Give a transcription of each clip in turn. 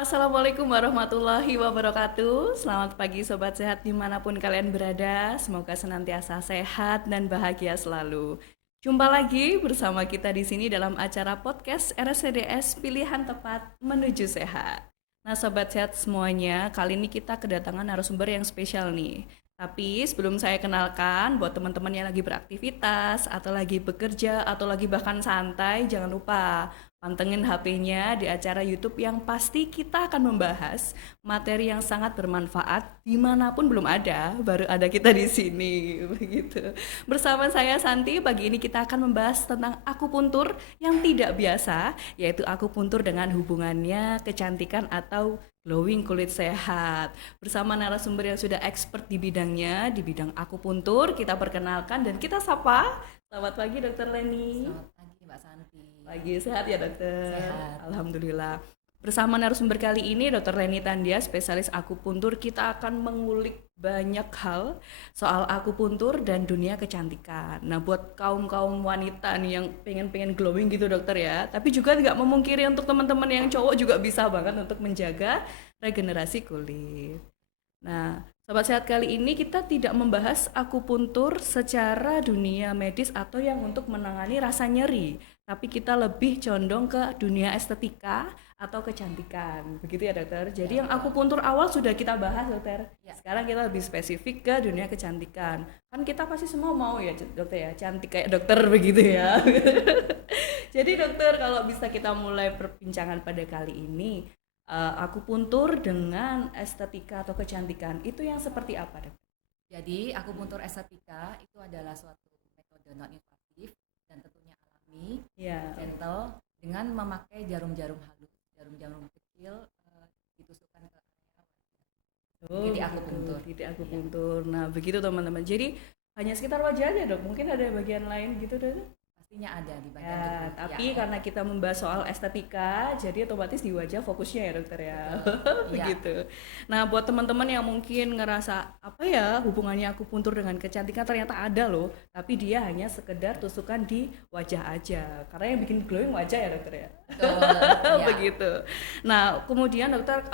Assalamualaikum warahmatullahi wabarakatuh. Selamat pagi Sobat Sehat dimanapun kalian berada. Semoga senantiasa sehat dan bahagia selalu. Jumpa lagi bersama kita di sini dalam acara podcast RSCDS Pilihan Tepat Menuju Sehat. Nah Sobat Sehat semuanya, kali ini kita kedatangan narasumber yang spesial nih. Tapi sebelum saya kenalkan, buat teman-teman yang lagi beraktivitas, atau lagi bekerja, atau lagi bahkan santai, jangan lupa pantengin HP-nya di acara YouTube yang pasti kita akan membahas materi yang sangat bermanfaat dimanapun belum ada, baru ada kita di sini, begitu. Bersama saya Santi, pagi ini kita akan membahas tentang akupuntur yang tidak biasa, yaitu akupuntur dengan hubungannya kecantikan atau glowing kulit sehat. Bersama narasumber yang sudah expert di bidangnya, di bidang akupuntur, kita perkenalkan dan kita sapa. Selamat pagi Dokter Leni. Selamat pagi Mbak Santi. Pagi, sehat ya dokter? Sehat. Alhamdulillah. Bersama narasumber kali ini Dokter Leni Tandia, spesialis akupuntur, kita akan mengulik banyak hal soal akupuntur dan dunia kecantikan. Nah, buat kaum-kaum wanita nih yang pengen-pengen glowing gitu dokter ya, tapi juga nggak memungkiri untuk teman-teman yang cowok juga bisa banget untuk menjaga regenerasi kulit. Nah, Sobat Sehat kali ini kita tidak membahas akupuntur secara dunia medis atau yang untuk menangani rasa nyeri, tapi kita lebih condong ke dunia estetika atau kecantikan. Begitu ya, Dokter. Jadi yang akupuntur awal sudah kita bahas, Dokter. Ya, Sekarang kita lebih spesifik ke dunia kecantikan. Kan kita pasti semua mau ya, Dokter ya, cantik kayak dokter begitu ya. Jadi, Dokter, kalau bisa kita mulai perbincangan pada kali ini, akupuntur dengan estetika atau kecantikan itu yang seperti apa dok? jadi akupuntur estetika itu adalah suatu metode non invasif dan tentunya alami, Ya, gentle dengan memakai jarum-jarum halus, jarum-jarum kecil ditusukkan ke area wajah. oh Titik begitu, akupuntur. titik Iya. akupuntur. Nah begitu teman-teman. Jadi hanya sekitar wajah aja dok. Mungkin ada bagian lain gitu dok? Pastinya ada di bagian Ya, tubuh. Ya, tapi karena kita membahas soal estetika, jadi otomatis di wajah fokusnya ya dokter ya. betul. Iya. Begitu. Nah, buat teman-teman yang mungkin ngerasa apa ya hubungannya akupuntur dengan kecantikan ternyata ada loh, tapi dia hanya sekedar tusukan di wajah aja. Karena yang bikin glowing wajah ya dokter ya. Betul. Iya. Begitu. Nah, kemudian dokter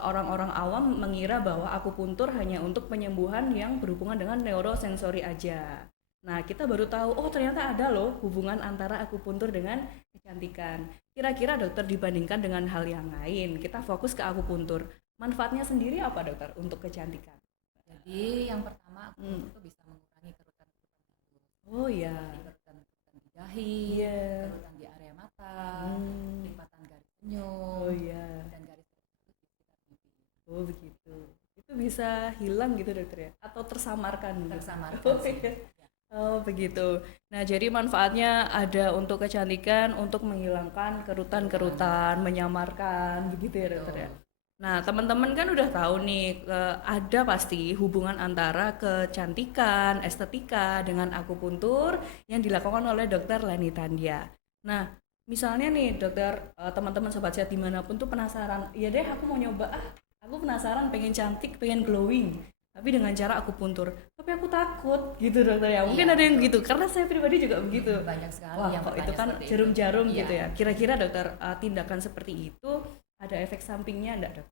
orang-orang awam mengira bahwa akupuntur hanya untuk penyembuhan yang berhubungan dengan neurosensori aja. Nah, kita baru tahu, oh ternyata ada loh hubungan antara akupuntur dengan kecantikan. Kira-kira dokter dibandingkan dengan hal yang lain, kita fokus ke akupuntur. Manfaatnya sendiri apa dokter untuk kecantikan? Jadi yang pertama Hmm. akupuntur itu bisa mengurangi kerutan-kerutan halus, Oh ya, seperti kerutan-kerutan di dahi, iya. kerutan di area mata, Hmm. lipatan garis Oh senyum, iya. dan garis halus di sekitar pipi. Oh begitu. Itu bisa hilang gitu dokter ya? Atau tersamarkan gitu? Tersamarkan Oh sih. iya. Ya. Oh begitu. Nah jadi manfaatnya ada untuk kecantikan, untuk menghilangkan Kerutan. kerutan-kerutan, menyamarkan, begitu ya dokter ya. Betul. Nah teman-teman kan udah tahu nih, ada pasti hubungan antara kecantikan, estetika dengan akupuntur yang dilakukan oleh dokter Leni Tandia. Nah misalnya nih dokter, teman-teman sobat sehat dimanapun tuh penasaran, ya deh aku mau nyoba aku penasaran pengen cantik, pengen glowing tapi dengan cara akupuntur, tapi aku takut gitu dokter ya, mungkin Iya, ada yang betul. gitu karena saya pribadi juga begitu. Banyak sekali Wah yang kok itu bertanya kan seperti itu. jarum-jarum Iya. gitu ya, kira-kira dokter, tindakan seperti itu ada efek sampingnya enggak dok?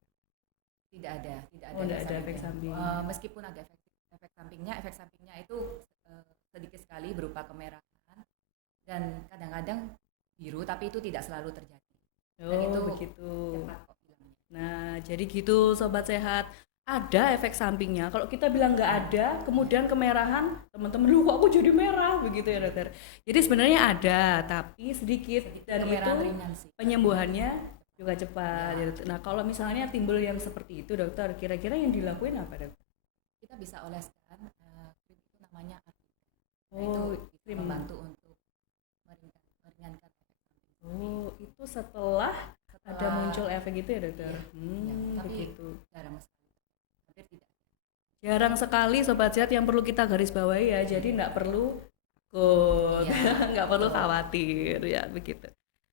Tidak ada Oh enggak efek ada efek sampingnya. samping. Meskipun ada efek sampingnya itu sedikit sekali berupa kemerahan dan kadang-kadang biru, tapi itu tidak selalu terjadi. Dan Oh itu begitu. cepat kok hilangnya. Nah jadi gitu sobat sehat, ada efek sampingnya. Kalau kita bilang nggak ada, kemudian kemerahan, teman-teman lu kok aku jadi merah begitu ya dokter. Jadi sebenarnya ada, tapi sedikit Sedikit dan itu kemerahan ringan sih. penyembuhannya juga cepat. Ya, Ya, dokter. Nah kalau misalnya timbul yang seperti itu dokter, kira-kira yang dilakuin apa dokter? kita bisa oleskan krim itu namanya Arnica. Nah, itu Oh bisa krim. membantu untuk meringankan efek samping seperti Oh itu. itu setelah ada Setelah muncul efek itu ya dokter? iya, iya, tapi Begitu. jarang sekali. Hampir tidak. Jarang sekali sobat sehat yang perlu kita garis bawahi ya. Jadi nggak perlu takut, Iya, nggak perlu betul. khawatir ya begitu.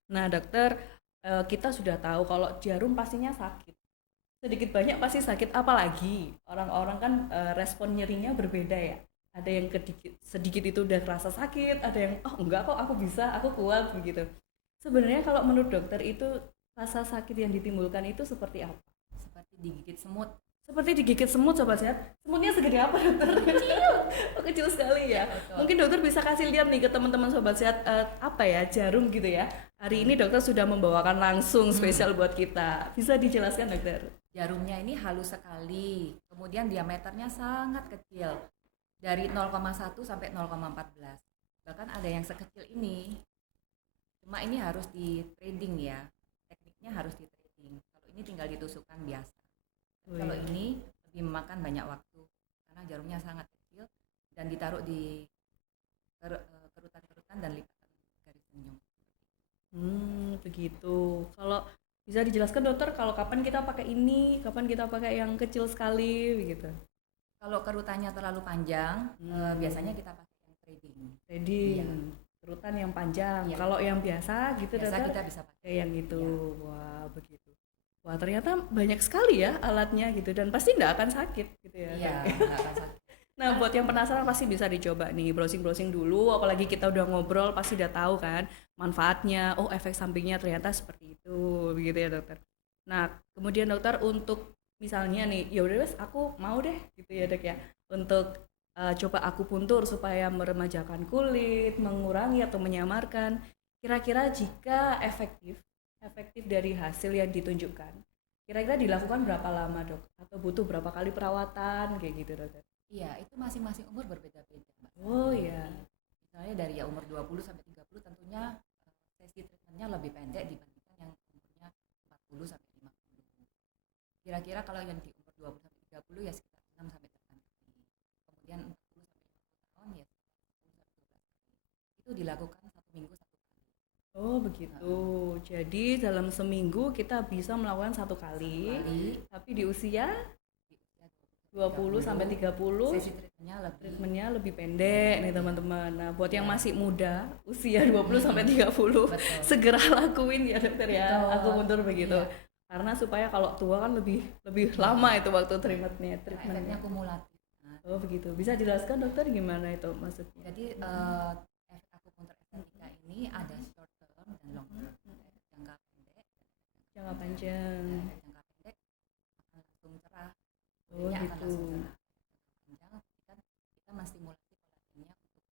Nah dokter, kita sudah tahu kalau jarum pastinya sakit. Sedikit banyak pasti sakit. Apalagi orang-orang kan respon nyerinya berbeda ya. Ada yang sedikit itu udah kerasa sakit, ada yang oh enggak kok aku bisa, aku kuat begitu. Sebenarnya kalau menurut dokter itu rasa sakit yang ditimbulkan itu seperti apa? seperti digigit semut. Seperti digigit semut, sobat sehat. Semutnya segede apa, dokter? Kecil. Oh, kecil sekali ya. Betul. Mungkin dokter bisa kasih lihat nih ke teman-teman sobat sehat, apa ya, jarum gitu ya. Hari ini dokter sudah membawakan langsung spesial buat kita. Bisa dijelaskan, dokter? Jarumnya ini halus sekali, kemudian diameternya sangat kecil, dari 0,1 sampai 0,14. Bahkan ada yang sekecil ini. Cuma ini harus di trading ya, tekniknya harus di trading. Kalau ini tinggal ditusukkan biasa. Kalau ini lebih memakan banyak waktu karena jarumnya sangat kecil dan ditaruh di kerutan-kerutan dan lipatan garis senyum. Begitu. Kalau bisa dijelaskan, dokter, kalau kapan kita pakai ini, kapan kita pakai yang kecil sekali, begitu. Kalau kerutannya terlalu panjang, biasanya kita pakai yang trading. Trading. Iya. Kerutan yang panjang. Iya. Kalau yang biasa gitu, Biasa dokter, kita bisa pakai. kayak yang itu. Iya. Wah, begitu. Wah, ternyata banyak sekali ya alatnya gitu, dan pasti nggak akan sakit gitu ya. Iya, nggak akan sakit. Nah, buat yang penasaran pasti bisa dicoba nih, browsing-browsing dulu, apalagi kita udah ngobrol pasti udah tahu kan manfaatnya, oh efek sampingnya ternyata seperti itu, begitu ya, dokter. Nah, kemudian dokter, untuk misalnya nih, ya udah wes aku mau deh gitu ya, Dok ya, untuk coba akupuntur supaya meremajakan kulit, mengurangi atau menyamarkan. Kira-kira jika efektif dari hasil yang ditunjukkan, kira-kira dilakukan berapa lama, Dok? Atau butuh berapa kali perawatan kayak gitu, dokter? Iya, itu masing-masing umur berbeda-beda, Mbak. Oh ya. Misalnya dari ya umur 20 sampai 30 tentunya sesi treatmentnya lebih pendek dibandingkan yang umurnya 40 sampai 50. Kira-kira kalau yang di umur 20 sampai 30 ya sekitar 6 sampai 8 kali. Kemudian 40 sampai 50 tahun ya sekitar 10 sampai 12 kali. Itu dilakukan 1 minggu 1 kali. Oh begitu. Jadi dalam seminggu kita bisa melakukan 1 kali, tapi di usia Di usia 20 sampai 30 sesi treatmentnya lebih pendek nih, teman-teman. Nah, buat yang masih muda, usia 20 sampai 30, Betul. segera lakuin ya, dokter ya. Betul. Aku mundur begitu. Iya. Karena supaya kalau tua kan lebih lama itu waktu treatmentnya. Karena efeknya kumulatif. Nah, Oh begitu. Bisa jelaskan, dokter, gimana itu maksudnya? jadi efek akupuntur estetika ini ada short term dan long term. Efek jangka pendek, Jangka panjang. efek jangka pendek akan langsung cerah. Oh Kulitnya akan gitu. langsung cerah. Panjang kita menstimulasi kolagennya untuk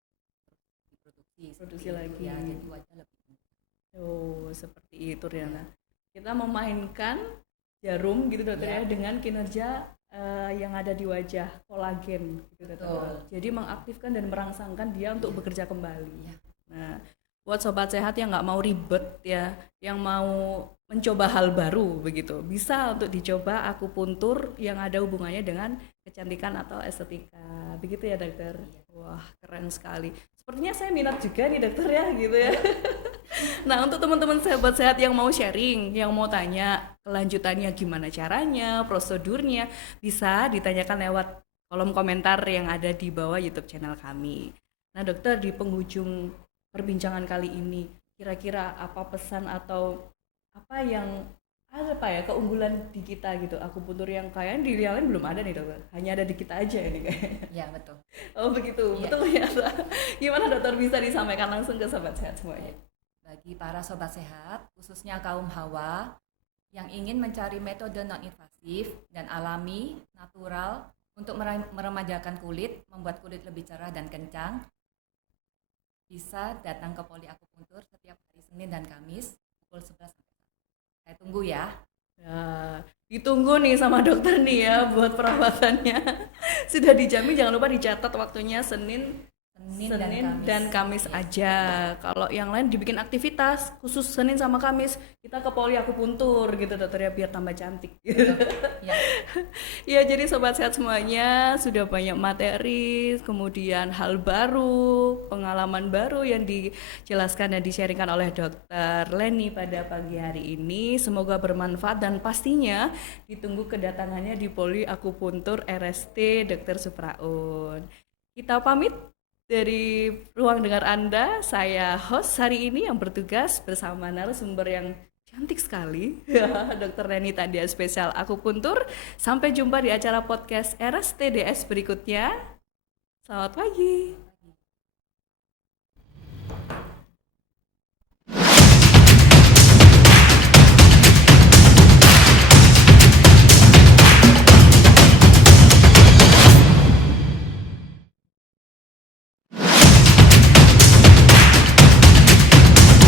diproduksi. Produksi Seperti itu lagi. ya, jadi wajah lebih indah. Oh, seperti itu, Riana. Kita memainkan jarum gitu, dokter ya, Ya. dengan kinerja yang ada di wajah, kolagen gitu, dokter. Betul. Jadi mengaktifkan dan merangsangkan dia untuk bekerja kembali. Ya. Nah, buat sobat sehat yang nggak mau ribet ya, yang mau mencoba hal baru begitu, bisa untuk dicoba akupuntur yang ada hubungannya dengan kecantikan atau estetika. Begitu ya, dokter? Wah, keren sekali. Sepertinya saya minat juga nih, dokter ya, gitu ya. Nah, untuk teman-teman sahabat sehat yang mau sharing, yang mau tanya kelanjutannya gimana caranya, prosedurnya, bisa ditanyakan lewat kolom komentar yang ada di bawah YouTube channel kami. Nah, dokter, di penghujung perbincangan kali ini, kira-kira apa pesan atau apa yang apa ya keunggulan di kita gitu, akupuntur yang kayaknya di yang lain belum ada nih, dokter, hanya ada di kita aja ini kayaknya. Ya, betul. Oh begitu, Iya. betul ya. Gimana, dokter, bisa disampaikan langsung ke sobat sehat semuanya? Bagi para sobat sehat, khususnya kaum hawa yang ingin mencari metode non-invasif dan alami, natural untuk meremajakan kulit, membuat kulit lebih cerah dan kencang, bisa datang ke Poli Akupuntur setiap hari Senin dan Kamis pukul 11 sampai 1. Saya tunggu ya. Ya, ditunggu nih sama dokter nih ya buat perawatannya. Sudah dijamin, jangan lupa dicatat waktunya Senin dan Kamis aja. Kalau yang lain dibikin aktivitas khusus Senin sama Kamis, kita ke Poli Akupuntur gitu, dokter ya, biar tambah cantik. Ya. Ya, jadi sobat sehat semuanya, sudah banyak materi, kemudian hal baru, pengalaman baru yang dijelaskan dan di-sharingkan oleh Dokter Leni pada pagi hari ini. Semoga bermanfaat dan pastinya ditunggu kedatangannya di Poli Akupuntur RST Dr. Supraun. Kita pamit dari ruang dengar Anda. Saya host hari ini yang bertugas bersama narasumber yang cantik sekali, Dr. Leni Tandia, spesial akupuntur. Sampai jumpa di acara podcast RSTDS berikutnya. Selamat pagi.